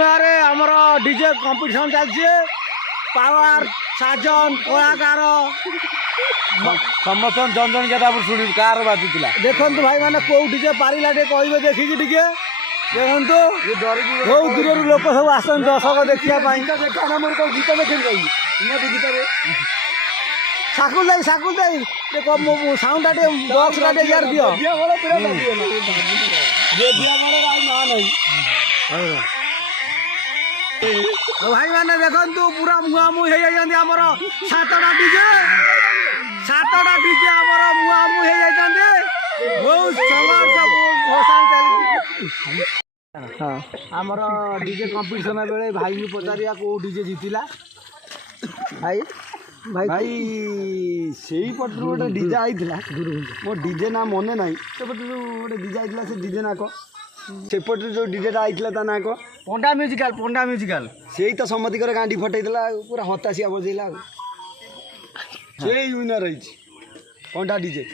মেয়ারে আমার DJ competition চালছে পাওয়ার সাজন কলাকার ସମସ୍ତ ଜଣ ଜଣିକା ତାପରେ ଶୁଣିବୁ କାହାର ବାଜୁଥିଲା। ଦେଖନ୍ତୁ ଭାଇ ମାନେ କୋଉ ଡିଜେ ପାରିଲା ଟିକେ କହିବେ ଦେଖିକି ଟିକେ ଦେଖନ୍ତୁ ବହୁତ ଦୂରରୁ ଲୋକ ସବୁ ଆସନ୍ତି ଦର୍ଶକ ଦେଖିବା ପାଇଁ। ଗୀତ ଦେଖେନି କହିବି ଗୀତରେ ସାକୁଲ ଦେଇ ସାଉଣ୍ଡ ଟା ଟିକେ ବକ୍ସ ଟା ଟିକେ ଇଆଡେ ଦିଅ। ଭାଇ ମାନେ ଦେଖନ୍ତୁ ପୁରା ମୁହାଁମୁହିଁ ହେଇଯାଇଛନ୍ତି ଆମର ସାତଟା ଡିଜେ ଆମର ମୁହାଁମୁହିଁ ହେଇଯାଇଛନ୍ତି। ବହୁତ ସଂଘର୍ଷ ଭସାଣି ଚାଲିଛି। ଆମର ଡିଜେ କମ୍ପିଟିସନ ବେଳେ ଭାଇଙ୍କୁ ପଚାରିବା କୋଉ ଡିଜେ ଜିତିଲା। ଭାଇ ଭାଇ ସେଇ ପଟରୁ ଗୋଟେ ଡିଜେ ଆଇଥିଲା ମୋ ଡିଜେ ନା ମନେ ନାହିଁ। ସେପଟରୁ ଗୋଟେ ଡିଜେ ଆଇଥିଲା ସେ ଡିଜେ ନା କଣ ସେପଟରୁ ଯୋଉ ଡିଜେଟା ଆଇଥିଲା ତା ନାଁ କଣ ପଣ୍ଡା ମ୍ୟୁଜିକାଲ ସେଇ ତ ସମସ୍ତିଙ୍କର ଗାଣ୍ଡି ଫଟେଇଥିଲା ଆଉ ପୁରା ହତାଶିଆ ବଜେଇଲା ଆଉ ସେଇ ୱିନର ହେଇଛି ପଣ୍ଡା ଡିଜେ।